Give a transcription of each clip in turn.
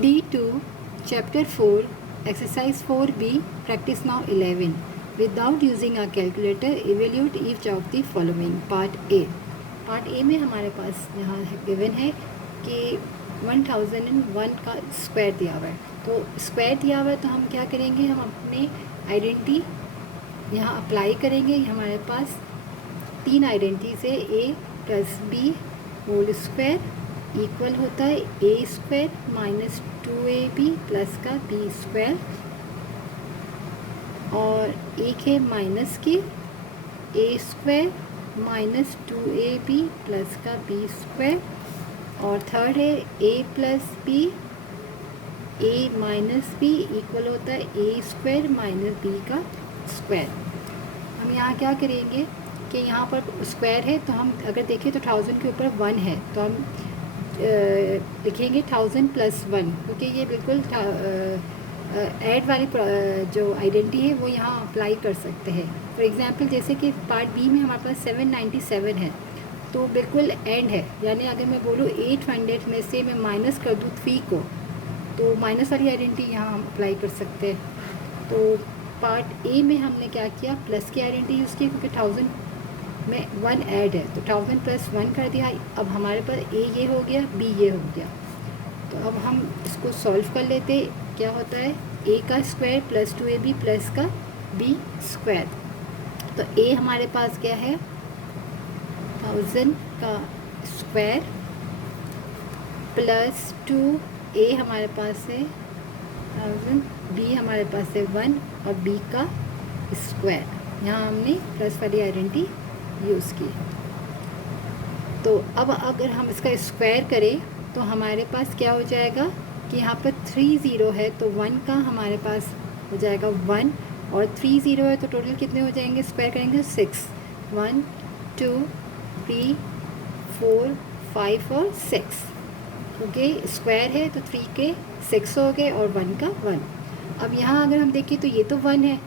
D2 Chapter 4 Exercise 4B Practice now 11 Without using a calculator evaluate each of the following. Part A. Part A में हमारे पास यहाँ given है कि 1001 का square दिया हुआ है. तो स्क्वायर दिया हुआ है तो हम क्या करेंगे, हम अपने आइडेंटिटी यहाँ अप्लाई करेंगे. हमारे पास तीन आइडेंटिटीज है. A plus B whole square equal होता है A square minus 2ab plus का बी स्क्वायर, और एक है माइनस की A square minus 2ab plus का बी स्क्वायर, और थर्ड है A plus B A minus B equal होता है ए स्क्वायर माइनस बी का स्क्वायर. हम यहाँ क्या करेंगे कि यहाँ पर स्क्वायर है तो हम अगर देखें तो 1000 के ऊपर 1 है तो हम लिखेंगे 1000 प्लस 1, क्योंकि ये बिल्कुल ऐड वाली जो आइडेंटिटी है वो यहाँ अप्लाई कर सकते हैं. फॉर एग्जांपल जैसे कि पार्ट बी में हमारे पास 797 है तो बिल्कुल एंड है, यानी अगर मैं बोलूँ 800 में से मैं माइनस कर दूँ 3 को तो माइनस वाली आइडेंटिटी यहाँ हम अप्लाई कर सकते हैं. तो पार्ट ए में हमने क्या किया, प्लस की आइडेंटिटी यूज़ की क्योंकि 1000 में 1 ऐड है तो 1000 प्लस 1 कर दिया. अब हमारे पास ए ये हो गया, बी ये हो गया. तो अब हम इसको सॉल्व कर लेते. क्या होता है ए का स्क्वायर प्लस 2ab प्लस का बी स्क्वायर. तो ए हमारे पास क्या है 1000 का स्क्वायर प्लस 2a हमारे पास है 1000, बी हमारे पास है 1 और बी का स्क्वायर. यहाँ हमने प्लस वाली आइडेंटिटी यूज़ की. तो अब अगर हम इसका स्क्वायर करें तो हमारे पास क्या हो जाएगा कि यहाँ पर 3 0 है तो 1 का हमारे पास हो जाएगा 1, और 3 0 है तो टोटल कितने हो जाएंगे, स्क्वायर करेंगे 6. 1 2 3 4 5 और 6, क्योंकि स्क्वायर है तो 3 के 6 हो गए और 1 का 1. अब यहाँ अगर हम देखें तो ये तो 1 है,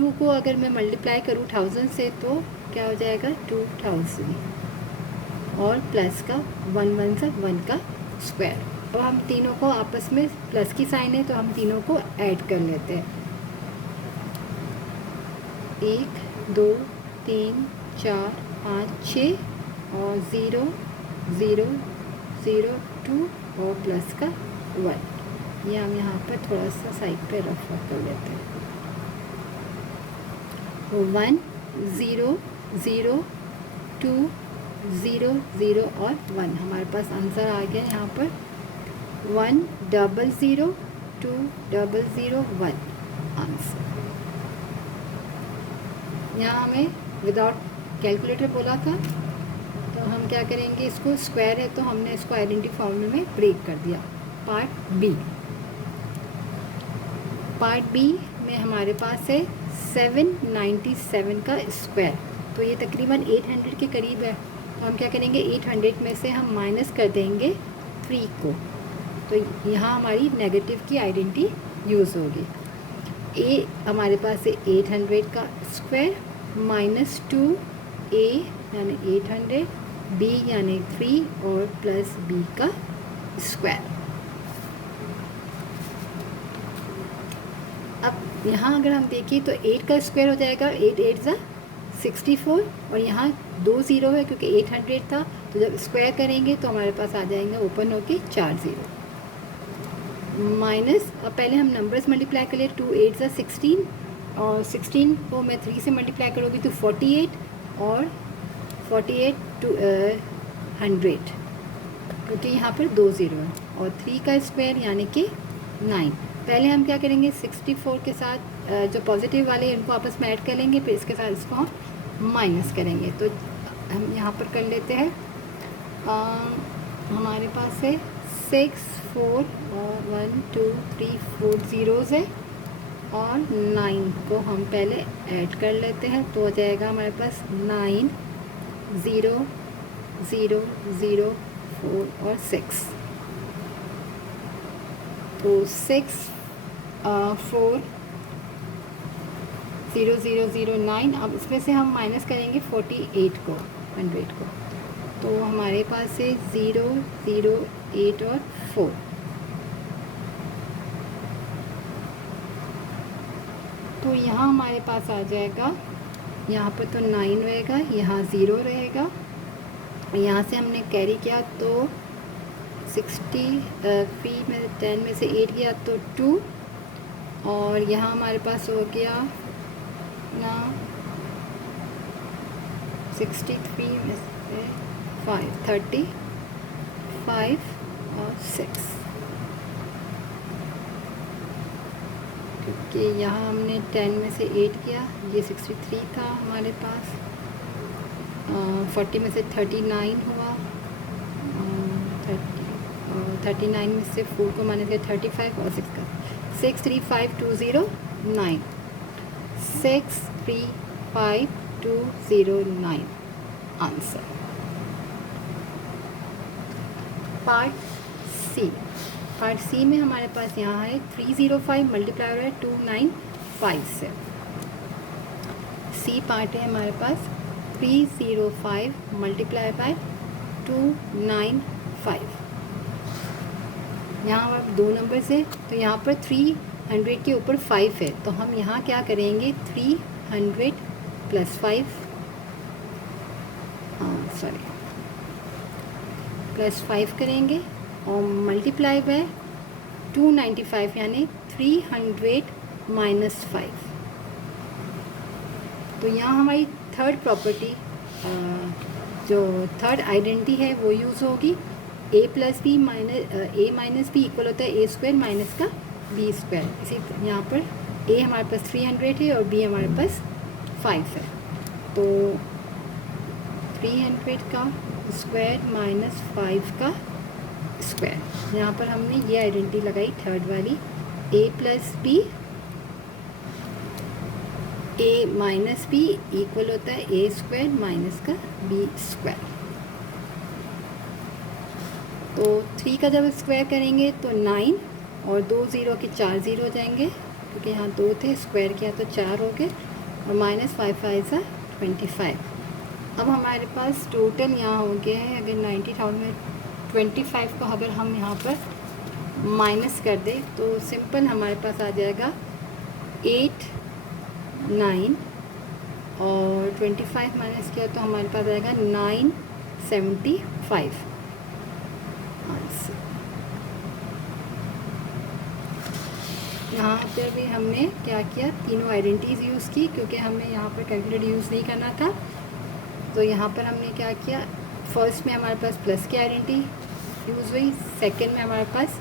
2 को अगर मैं मल्टीप्लाई करूँ 1000 से तो क्या हो जाएगा 2000, और प्लस का 1 1 से 1 का स्क्वायर. और हम तीनों को आपस में प्लस की साइन है तो हम तीनों को ऐड कर लेते हैं. 1 2 3 4 5 6 और 0 0 0 2 और प्लस का 1. ये हम यहाँ पर थोड़ा सा साइड पे रफ कर लेते हैं. 1 0 0 2 0 0 और 1. हमारे पास आंसर आ गया यहाँ पर 1 0 0 2 0 0 1 आंसर. यहाँ हमें विदाउट कैलकुलेटर बोला था तो हम क्या करेंगे, इसको स्क्वायर है तो हमने इसको आइडेंटिटी फॉर्मूले में ब्रेक कर दिया. पार्ट बी में हमारे पास है 797 का स्क्वायर. तो ये तकरीबन 800 के करीब है. तो हम क्या करेंगे 800 में से हम माइनस कर देंगे 3 को, तो यहाँ हमारी नेगेटिव की आइडेंटिटी यूज़ होगी. ए हमारे पास है 800 का स्क्वायर माइनस 2a यानी 800, बी यानी 3 और प्लस बी का स्क्वायर. अब यहाँ अगर हम देखें तो 8 का स्क्वायर हो जाएगा 8 8 ज़ा 64, और यहाँ 2 0 है क्योंकि 800 था तो जब स्क्वायर करेंगे तो हमारे पास आ जाएंगे ओपन होके 4 0 माइनस. अब पहले हम नंबर्स मल्टीप्लाई कर ले. 2 8 ज़ा 16 और 16 को मैं 3 से मल्टीप्लाई करूँगी तो 48, और 48 टू 100 क्योंकि यहाँ पर 2 0 है, और 3 का स्क्वायर यानी कि 9. पहले हम क्या करेंगे 64 के साथ जो पॉजिटिव वाले हैं उनको आपस में ऐड कर लेंगे, फिर इसके साथ इसको हम माइनस करेंगे. तो हम यहाँ पर कर लेते हैं. हमारे पास है 6 4 और 1 2 3 4 ज़ीरोज़ है, और 9 को हम पहले ऐड कर लेते हैं तो हो जाएगा हमारे पास 9 0 0 0 4 और 6. तो 6 4 0 0 0 9. अब इसमें से हम माइनस करेंगे 48 को 100 को, तो हमारे पास है 0 0 8 और 4. तो यहाँ हमारे पास आ जाएगा, यहाँ पर तो 9 रहेगा, यहाँ 0 रहेगा, यहाँ से हमने कैरी किया तो 63 में 10 में से 8 गया तो 2, और यहाँ हमारे पास हो गया ना 63 में से 5 35 और 6, क्योंकि यहाँ हमने 10 में से 8 किया, ये 63 था हमारे पास, 40 में से 39 हुआ, 39 में से 4 को माइनस किया 35 और 6 का 635209 635209 आंसर। पार्ट सी में हमारे पास यहाँ है 305 मल्टीप्लाई हो रहा है 295 से। सी पार्ट है हमारे पास 305 मल्टीप्लाई बाय 295। यहाँ पर 2 नंबर से, तो यहाँ पर 300 के ऊपर 5 है, तो हम यहाँ क्या करेंगे 300 प्लस 5, प्लस 5 करेंगे और मल्टीप्लाई बाय 295 यानी 300 माइनस 5। तो यहाँ हमारी थर्ड प्रॉपर्टी, जो थर्ड आइडेंटिटी है वो यूज़ होगी। a plus B minus B equal होता है a स्क्वायर माइनस का b स्क्वायर। इसी यहाँ पर a हमारे पास 300 है और b हमारे पास 5 है, तो 300 का स्क्वायर माइनस 5 का स्क्वायर। यहाँ पर हमने ये आइडेंटिटी लगाई थर्ड वाली, a plus B a minus B equal होता है a स्क्वायर माइनस का b स्क्वायर। तो 3 का जब स्क्वायर करेंगे तो 9 और 2 0 के 4 0 हो जाएंगे, क्योंकि यहाँ 2 थे, स्क्वायर किया तो 4 हो गए, और माइनस 5 5 सा 25। अब हमारे पास टोटल यहाँ हो गया है, अगर 90,000 में 25 को अगर हम यहाँ पर माइनस कर दें तो सिंपल हमारे पास आ जाएगा 8 9 और 25 माइनस किया तो हमारे पास आएगा 975 आंसर। यहाँ पे भी हमने क्या किया, तीनों आइडेंटिटीज़ यूज़ की, क्योंकि हमें यहाँ पर कैलकुलेटर यूज़ नहीं करना था। तो यहाँ पर हमने क्या किया, फर्स्ट में हमारे पास प्लस की आइडेंटिटी यूज़ हुई, सेकंड में हमारे पास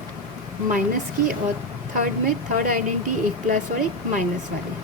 माइनस की, और थर्ड में थर्ड आइडेंटिटी एक प्लस और एक माइनस वाली।